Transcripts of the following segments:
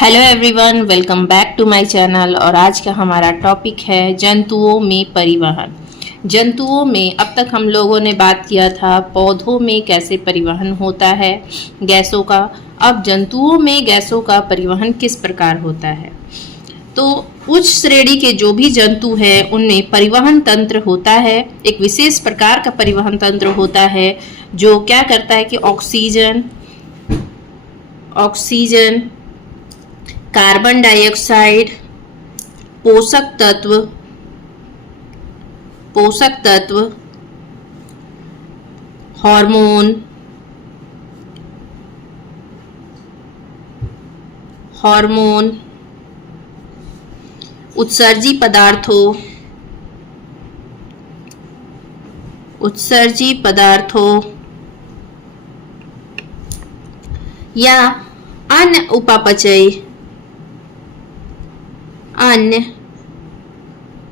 Hello everyone, welcome back to my channel. और आज का हमारा टॉपिक है जंतुओं में परिवहन। जंतुओं में अब तक हम लोगों ने बात किया था पौधों में कैसे परिवहन होता है गैसों का। अब जंतुओं में गैसों का परिवहन किस प्रकार होता है। तो उच्च श्रेणी के जो भी जंतु हैं उनमें परिवहन तंत्र होता है, एक विशेष प्रकार का परिवहन तंत्र होता है जो क्या करता है कि ऑक्सीजन, कार्बन डाइऑक्साइड, पोषक तत्व, हार्मोन, उत्सर्जी पदार्थों या अन्य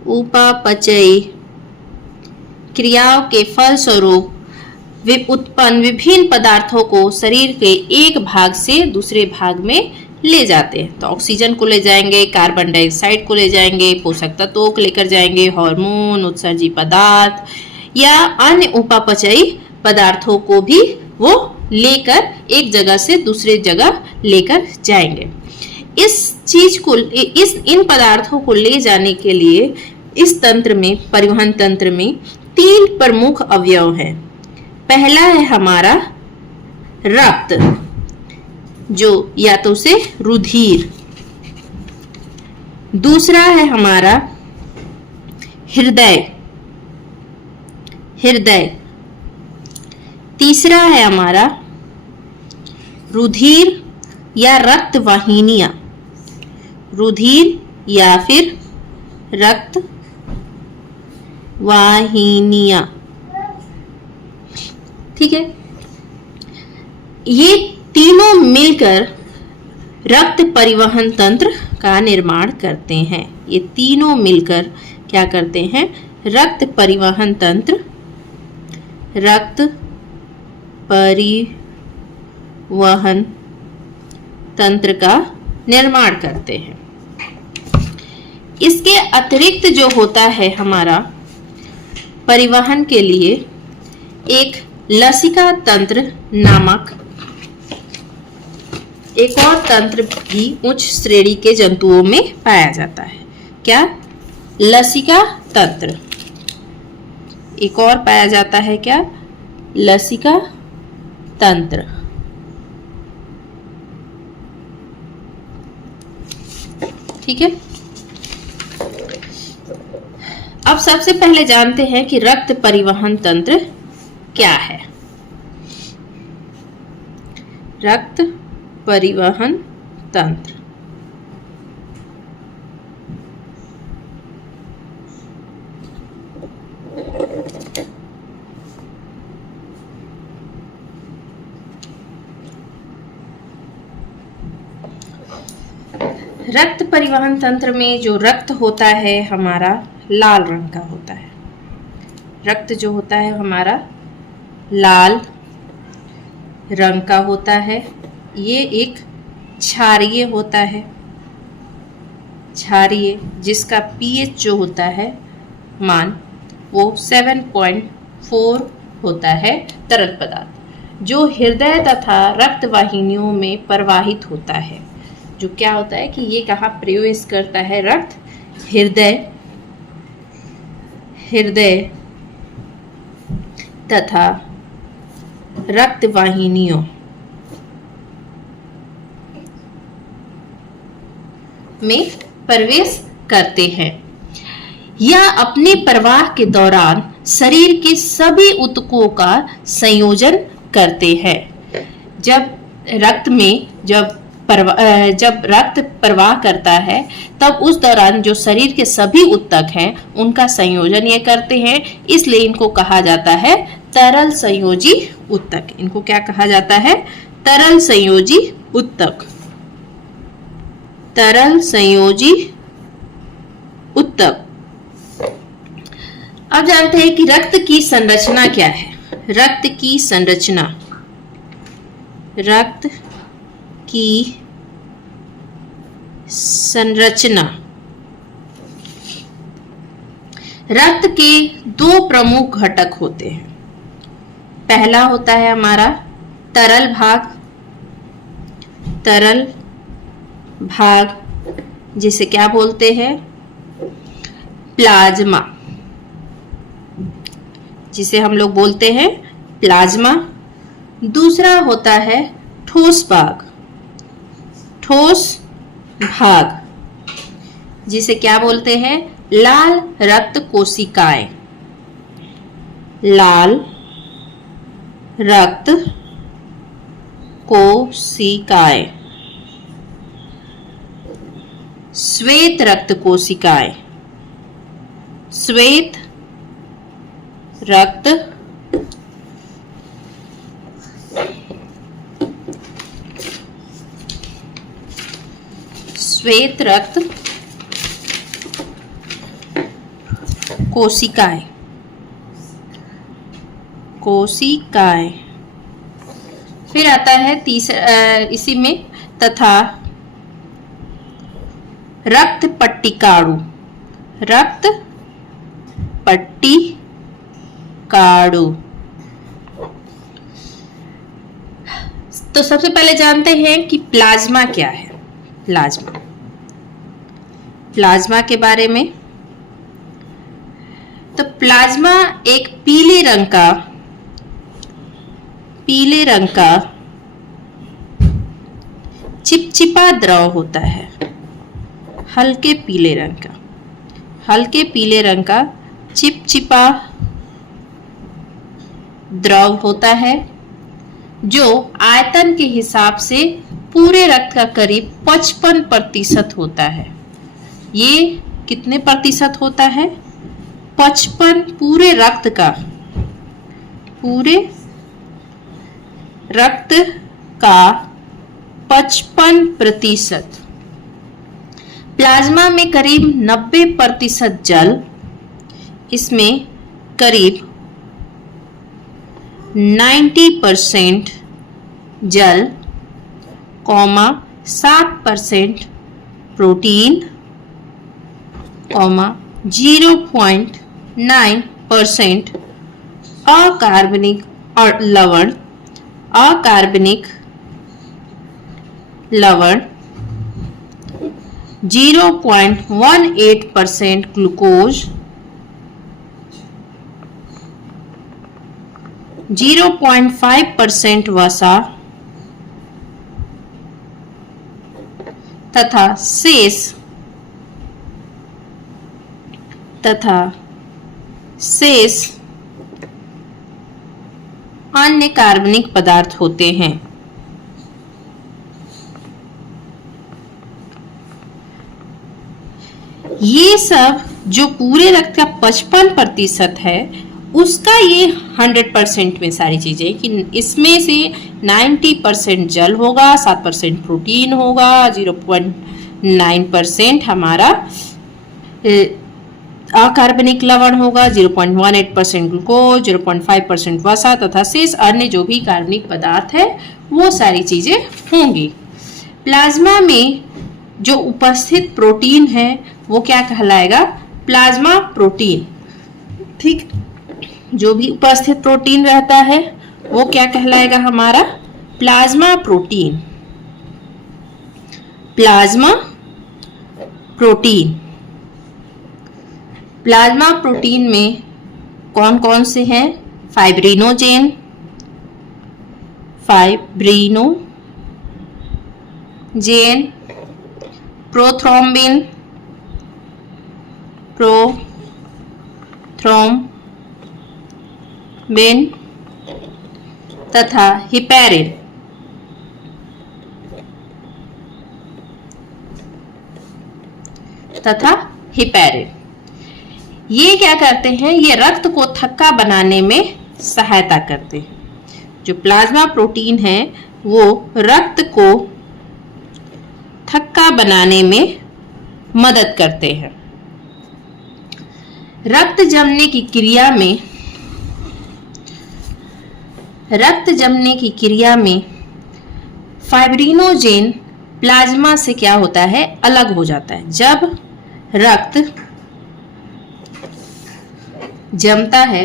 उपापचयी क्रियाओं के फलस्वरूप उत्पन्न विभिन्न पदार्थों को शरीर के एक भाग से दूसरे भाग में ले जाते हैं। तो ऑक्सीजन को ले जाएंगे, कार्बन डाइऑक्साइड को ले जाएंगे, पोषक तत्वों को लेकर जाएंगे, हार्मोन, उत्सर्जी पदार्थ या अन्य उपापचयी पदार्थों को भी वो लेकर एक जगह से दूसरे जगह लेकर जाएंगे। इन पदार्थों को ले जाने के लिए इस तंत्र में, परिवहन तंत्र में 3 प्रमुख अवयव हैं। पहला है हमारा रक्त, जो या तो उसे रुधिर। दूसरा है हमारा हृदय। तीसरा है हमारा रुधिर या रक्त वाहिनियां। ठीक है। ये तीनों मिलकर रक्त परिवहन तंत्र का निर्माण करते हैं। ये तीनों मिलकर क्या करते हैं? रक्त परिवहन तंत्र का निर्माण करते हैं। इसके अतिरिक्त जो होता है हमारा परिवहन के लिए एक लसिका तंत्र नामक एक और तंत्र भी उच्च श्रेणी के जंतुओं में पाया जाता है। क्या? लसिका तंत्र। एक और पाया जाता है क्या? लसिका तंत्र। ठीक है। अब सबसे पहले जानते हैं कि रक्त परिवहन तंत्र क्या है। रक्त परिवहन तंत्र रक्त परिवहन तंत्र में जो रक्त होता है हमारा लाल रंग का होता है। रक्त जो होता है हमारा लाल रंग का होता है। ये एक क्षारीय होता है, जिसका पीएच जो होता है मान वो 7.4 होता है, तरल पदार्थ जो हृदय तथा रक्त वाहिनियों में प्रवाहित होता है। जो क्या होता है कि ये कहाँ प्रवेश करता है? रक्त हृदय तथा रक्त वाहिनियों में प्रवेश करते हैं या अपने प्रवाह के दौरान शरीर के सभी ऊतकों का संयोजन करते हैं। जब रक्त प्रवाह करता है तब उस दौरान जो शरीर के सभी ऊतक हैं उनका संयोजन ये करते हैं, इसलिए इनको कहा जाता है तरल संयोजी ऊतक। इनको क्या कहा जाता है? तरल संयोजी ऊतक। अब जानते हैं कि रक्त की संरचना क्या है। रक्त की संरचना। रक्त के दो प्रमुख घटक होते हैं। पहला होता है हमारा तरल भाग, तरल भाग जिसे क्या बोलते हैं, प्लाज्मा, जिसे हम लोग बोलते हैं प्लाज्मा। दूसरा होता है ठोस भाग, ठोस भाग जिसे क्या बोलते हैं, लाल रक्त कोशिकाएं, लाल रक्त कोशिकाएं, श्वेत रक्त कोशिकाएं, श्वेत रक्त श्वेत रक्त कोशिकाएं, कोशिकाएं। फिर आता है तीसरा इसी में, तथा रक्त पट्टिकाणु, रक्त पट्टिकाणु। तो सबसे पहले जानते हैं कि प्लाज्मा क्या है। प्लाज्मा, प्लाज्मा के बारे में, तो प्लाज्मा एक पीले रंग का चिपचिपा द्रव होता है, हल्के पीले रंग का चिपचिपा द्रव होता है, जो आयतन के हिसाब से पूरे रक्त का करीब 55% होता है। ये कितने प्रतिशत होता है, 55, पूरे रक्त का, पूरे रक्त का 55%। प्लाज्मा में करीब 90% जल, इसमें करीब 90% जल, 7% प्रोटीन, 0.9% अकार्बनिक और लवण, अकार्बनिक लवण, 0.18% ग्लूकोज, 0.5% वसा तथा शेष अन्य कार्बनिक पदार्थ होते हैं। ये सब जो पूरे रक्त का 55% है, उसका ये 100% में सारी चीजें, कि इसमें से 90% जल होगा, 7% प्रोटीन होगा, 0.9% हमारा अकार्बनिक लवण होगा, 0.18% ग्लूकोज, 0.5% वसा तथा शेष अन्य जो भी कार्बनिक पदार्थ है वो सारी चीजें होंगी। प्लाज्मा में जो उपस्थित प्रोटीन है वो क्या कहलाएगा, प्लाज्मा प्रोटीन। ठीक, जो भी उपस्थित प्रोटीन रहता है वो क्या कहलाएगा, हमारा plasma protein. Plasma protein, plasma protein में कौन कौन से हैं, फाइब्रिनोजेन, प्रोथ्रोम्बिन, तथा हिपैरिन। ये क्या करते हैं, ये रक्त को थक्का बनाने में सहायता करते हैं। जो प्लाज्मा प्रोटीन है वो रक्त को थक्का बनाने में मदद करते हैं। रक्त जमने की क्रिया में फाइब्रिनोजेन प्लाज्मा से क्या होता है, अलग हो जाता है। जब रक्त जमता है,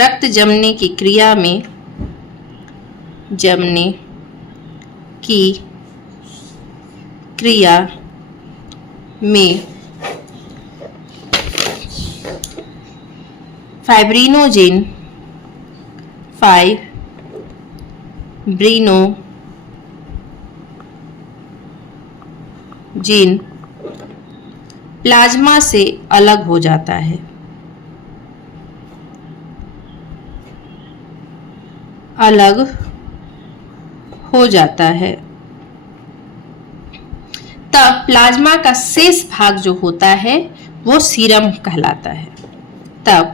रक्त जमने की क्रिया में फाइब्रिनोजेन प्लाज्मा से अलग हो जाता है। तब प्लाज्मा का शेष भाग जो होता है वो सीरम कहलाता है। तब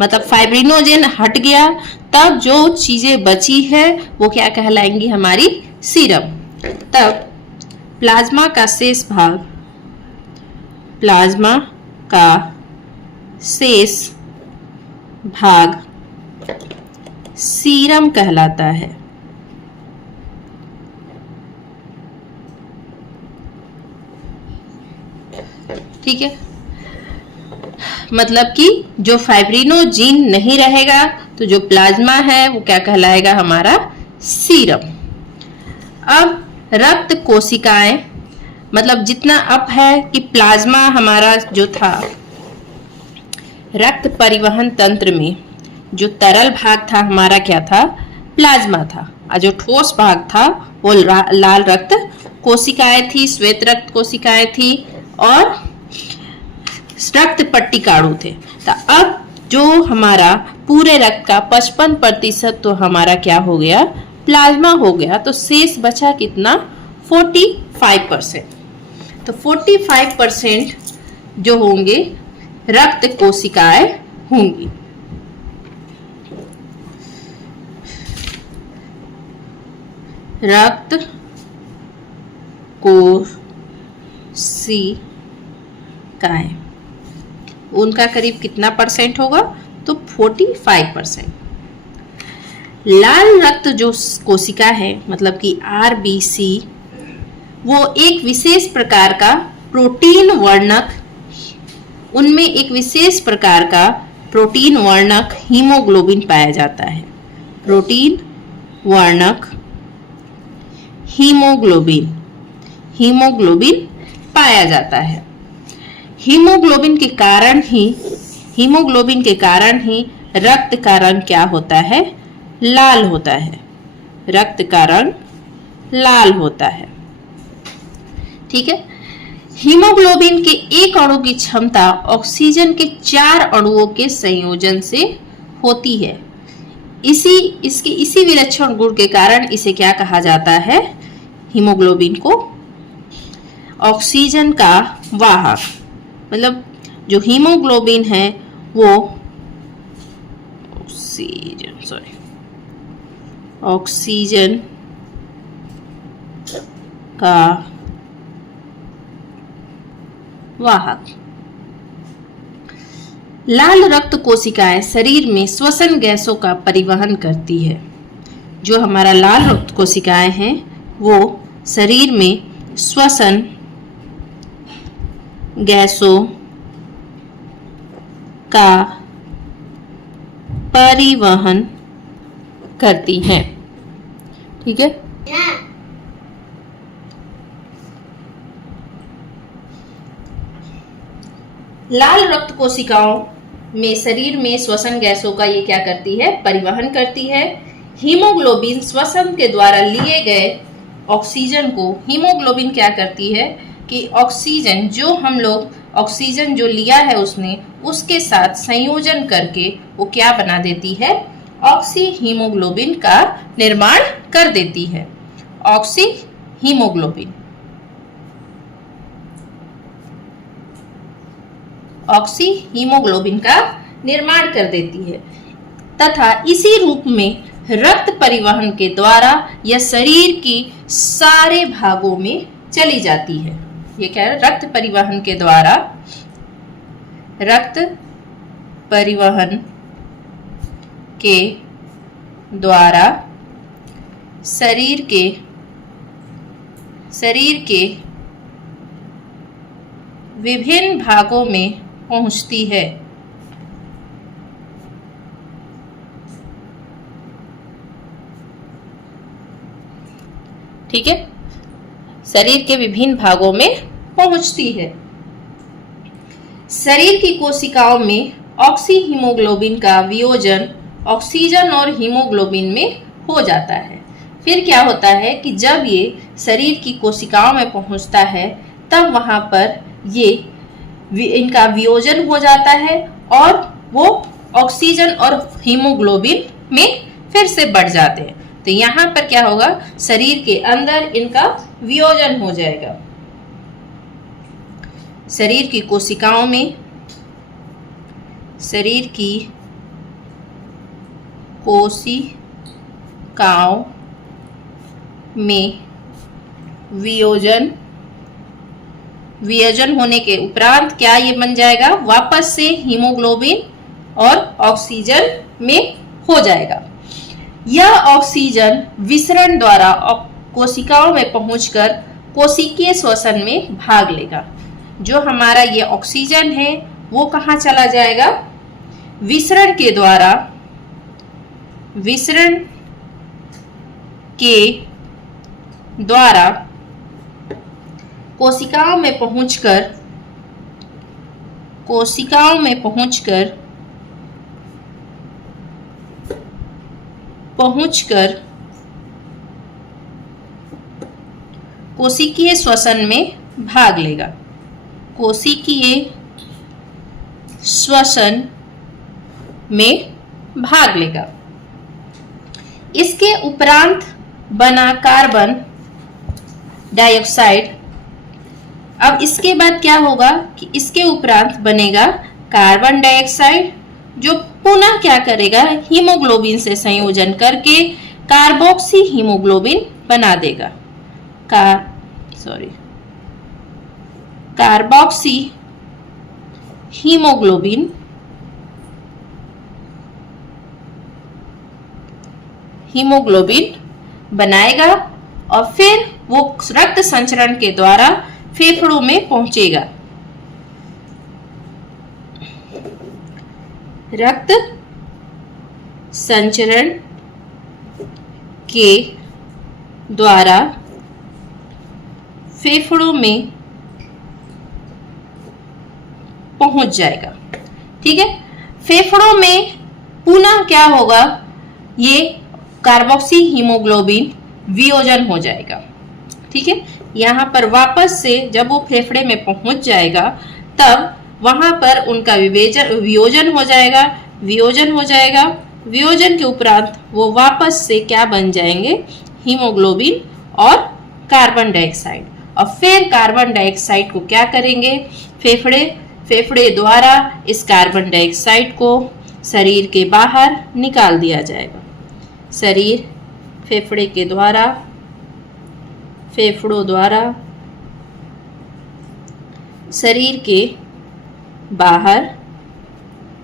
मतलब फाइब्रिनोजेन हट गया, तब जो चीजें बची है वो क्या कहलाएंगी, हमारी सीरम। तब प्लाज्मा का शेष भाग सीरम कहलाता है। ठीक है, मतलब कि जो फाइब्रिनोजेन नहीं रहेगा तो जो प्लाज्मा है वो क्या कहलाएगा, हमारा सीरम। अब रक्त कोशिकाएं, मतलब जितना अब है कि प्लाज्मा हमारा जो था, रक्त परिवहन तंत्र में जो तरल भाग था हमारा क्या था, प्लाज्मा था, और जो ठोस भाग था वो लाल रक्त कोशिकाएं थी, श्वेत रक्त कोशिकाएं थी और रक्त पट्टिकाणु थे। तो अब जो हमारा पूरे रक्त का 55% तो हमारा क्या हो गया, प्लाज्मा हो गया। तो शेष बचा कितना, 45%। तो 45% जो होंगे रक्त कोशिकाएं होंगी। रक्त कोशिकाएं, उनका करीब कितना परसेंट होगा, तो 45%। लाल रक्त जो कोशिका है, मतलब कि RBC, वो एक विशेष प्रकार का प्रोटीन वर्णक, उनमें एक विशेष प्रकार का प्रोटीन वर्णक हीमोग्लोबिन पाया जाता है। प्रोटीन वर्णक हीमोग्लोबिन पाया जाता है। हीमोग्लोबिन के कारण ही रक्त का रंग क्या होता है, लाल होता है। रक्त का रंग लाल होता है। ठीक है, हीमोग्लोबिन के एक अणु की क्षमता ऑक्सीजन के 4 अणुओं के संयोजन से होती है। इसी विलक्षण गुण के कारण इसे क्या कहा जाता है, हीमोग्लोबिन को ऑक्सीजन का वाहक। मतलब जो हीमोग्लोबिन है वो ऑक्सीजन का वाहक। लाल रक्त कोशिकाएं शरीर में श्वसन गैसों का परिवहन करती है। जो हमारा लाल रक्त कोशिकाएं हैं वो शरीर में श्वसन गैसों का परिवहन करती हैं। ठीक है, लाल रक्त कोशिकाओं में शरीर में श्वसन गैसों का ये क्या करती है, परिवहन करती है। हीमोग्लोबिन श्वसन के द्वारा लिए गए ऑक्सीजन को, हीमोग्लोबिन क्या करती है कि ऑक्सीजन जो हम लोग ऑक्सीजन जो लिया है उसने, उसके साथ संयोजन करके वो क्या बना देती है, ऑक्सी हीमोग्लोबिन का निर्माण कर देती है। ऑक्सी हीमोग्लोबिन का निर्माण कर देती है तथा इसी रूप में रक्त परिवहन के द्वारा यह शरीर की सारे भागों में चली जाती है। ये क्या है, रक्त परिवहन के द्वारा शरीर के शरीर के विभिन्न भागों में पहुंचती है। ठीक है, शरीर के विभिन्न भागों में पहुंचती है। शरीर की कोशिकाओं में ऑक्सी हीमोग्लोबिन का वियोजन ऑक्सीजन और हीमोग्लोबिन में हो जाता है। फिर क्या होता है कि जब ये शरीर की कोशिकाओं में पहुंचता है तब वहां पर ये इनका वियोजन हो जाता है और वो ऑक्सीजन और हीमोग्लोबिन में फिर से बढ़ जाते हैं। तो यहाँ पर क्या होगा, शरीर के अंदर इनका वियोजन हो जाएगा। शरीर की कोशिकाओं में वियोजन होने के उपरांत क्या ये बन जाएगा, वापस से हीमोग्लोबिन और ऑक्सीजन में हो जाएगा। यह ऑक्सीजन विसरण द्वारा कोशिकाओं में पहुंचकर कोशिकीय श्वसन में भाग लेगा। जो हमारा ये ऑक्सीजन है वो कहाँ चला जाएगा, विसरण के द्वारा कोशिकाओं में पहुंचकर कोशिकीय श्वसन में भाग लेगा। कोशिकीय श्वसन में भाग लेगा। इसके उपरांत बना कार्बन डाइऑक्साइड, अब इसके बाद क्या होगा कि इसके उपरांत बनेगा कार्बन डाइऑक्साइड, जो पुनः क्या करेगा, हीमोग्लोबिन से संयोजन करके कार्बोक्सी हीमोग्लोबिन बना देगा। कार्बोक्सी हीमोग्लोबिन बनाएगा और फिर वो रक्त संचरण के द्वारा फेफड़ों में पहुंचेगा। रक्त संचरण के द्वारा फेफड़ों में पहुंच जाएगा। ठीक है, फेफड़ों में पुनः क्या होगा, ये कार्बोक्सी हीमोग्लोबिन वियोजन हो जाएगा। ठीक है, यहाँ पर वापस से जब वो फेफड़े में पहुंच जाएगा तब वहां पर उनका वियोजन हो जाएगा। वियोजन के उपरांत वो वापस से क्या बन जाएंगे, हीमोग्लोबिन और कार्बन डाइऑक्साइड। और फिर कार्बन डाइऑक्साइड को क्या करेंगे, फेफड़े द्वारा इस कार्बन डाइऑक्साइड को शरीर के बाहर निकाल दिया जाएगा। फेफड़ों द्वारा शरीर के बाहर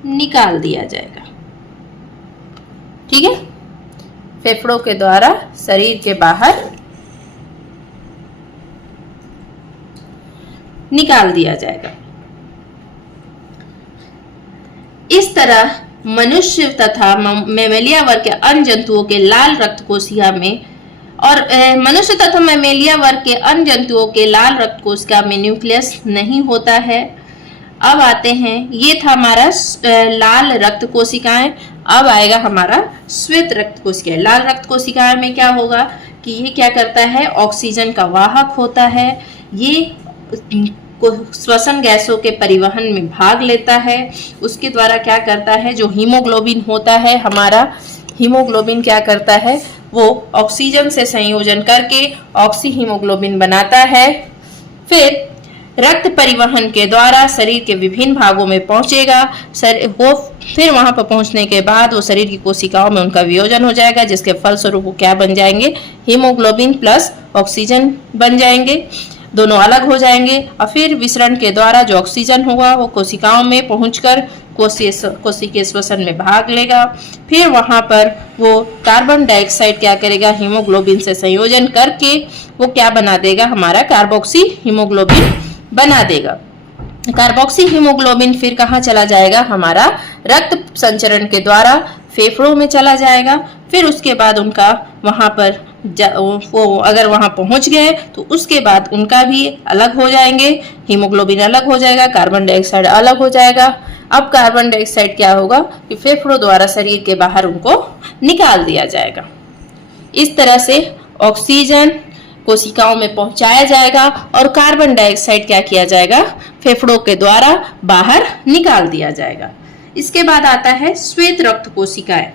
निकाल दिया जाएगा। ठीक है, फेफड़ों के द्वारा शरीर के बाहर निकाल दिया जाएगा। इस तरह मनुष्य तथा मैमेलिया वर्ग के अन्य जंतुओं के लाल रक्त कोशिका में न्यूक्लियस नहीं होता है। अब आते हैं, ये था हमारा लाल रक्त कोशिकाएं। अब आएगा हमारा श्वेत रक्त कोशिकाएं। लाल रक्त कोशिकाएं में क्या होगा कि ये क्या करता है, ऑक्सीजन का वाहक होता है। ये श्वसन गैसों के परिवहन में भाग लेता है। उसके द्वारा क्या करता है, जो हीमोग्लोबिन होता है हमारा, हीमोग्लोबिन क्या करता है, वो ऑक्सीजन से संयोजन करके ऑक्सी हीमोग्लोबिन बनाता है। फिर रक्त परिवहन के द्वारा शरीर के विभिन्न भागों में पहुंचेगा। फिर वहां पर पहुंचने के बाद वो शरीर की कोशिकाओं में उनका वियोजन हो जाएगा, जिसके फलस्वरूप वो क्या बन जाएंगे, हीमोग्लोबिन प्लस ऑक्सीजन बन जाएंगे। दोनों अलग हो जाएंगे और फिर विसरण के द्वारा जो ऑक्सीजन होगा वो कोशिकाओं में पहुंचकर कोशिकीय श्वसन में भाग लेगा। फिर वहां पर वो कार्बन डाइऑक्साइड क्या करेगा, हीमोग्लोबिन से संयोजन करके वो क्या बना देगा, हमारा कार्बोक्सी हीमोग्लोबिन बना देगा। कार्बोक्सी हीमोग्लोबिन फिर कहाँ चला जाएगा, हमारा रक्त संचरण के द्वारा फेफड़ों में चला जाएगा। फिर उसके बाद उनका वहां पर वो अगर वहां पहुंच गए तो उसके बाद उनका भी अलग हो जाएंगे, हीमोग्लोबिन अलग हो जाएगा, कार्बन डाइऑक्साइड अलग हो जाएगा। अब कार्बन डाइऑक्साइड क्या होगा कि फेफड़ों द्वारा शरीर के बाहर उनको निकाल दिया जाएगा। इस तरह से ऑक्सीजन कोशिकाओं में पहुंचाया जाएगा और कार्बन डाइऑक्साइड क्या किया जाएगा, फेफड़ों के द्वारा बाहर निकाल दिया जाएगा। इसके बाद आता है श्वेत रक्त कोशिकाएं।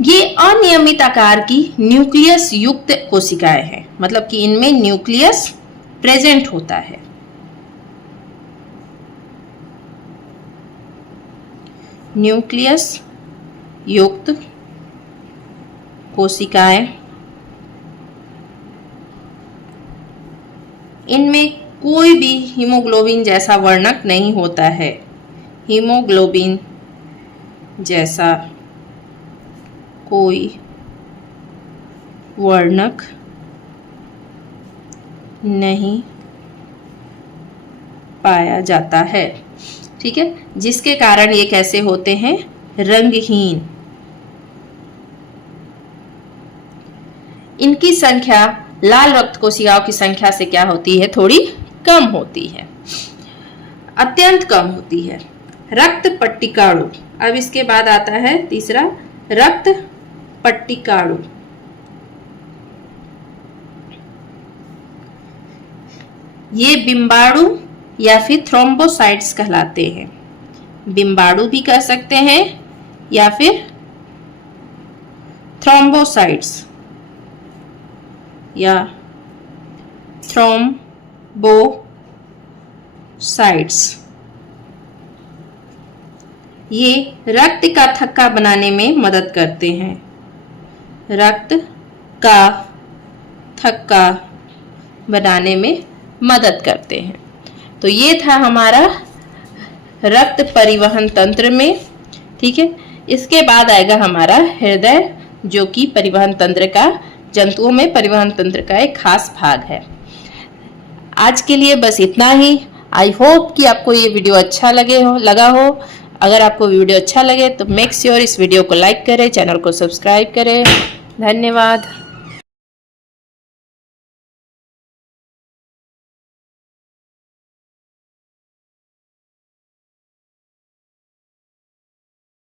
ये अनियमित आकार की न्यूक्लियस युक्त कोशिकाएं हैं, मतलब कि इनमें न्यूक्लियस प्रेजेंट होता है। न्यूक्लियस युक्त कोशिकाएं, इनमें कोई भी हीमोग्लोबिन जैसा वर्णक नहीं होता है। हीमोग्लोबिन जैसा कोई वर्णक नहीं पाया जाता है। ठीक है, जिसके कारण ये कैसे होते हैं, रंगहीन। इनकी संख्या लाल रक्त कोशिकाओं की संख्या से क्या होती है, थोड़ी कम होती है, अत्यंत कम होती है। रक्त पट्टिकाणु, अब इसके बाद आता है तीसरा रक्त पट्टिकाणु। ये बिंबाणु या फिर थ्रोम्बोसाइट्स कहलाते हैं। बिंबाणु भी कह सकते हैं या फिर थ्रोम्बोसाइट्स या थ्रोम्बोसाइट्स। ये रक्त का थक्का बनाने में मदद करते हैं। रक्त का थक्का बनाने में मदद करते हैं। तो ये था हमारा रक्त परिवहन तंत्र में। ठीक है, इसके बाद आएगा हमारा हृदय, जो कि परिवहन तंत्र का, जंतुओं में परिवहन तंत्र का एक खास भाग है। आज के लिए बस इतना ही। आई होप कि आपको ये वीडियो अच्छा लगा हो। अगर आपको वीडियो अच्छा लगे तो मेक श्योर इस वीडियो को लाइक करें, चैनल को सब्सक्राइब करें। धन्यवाद।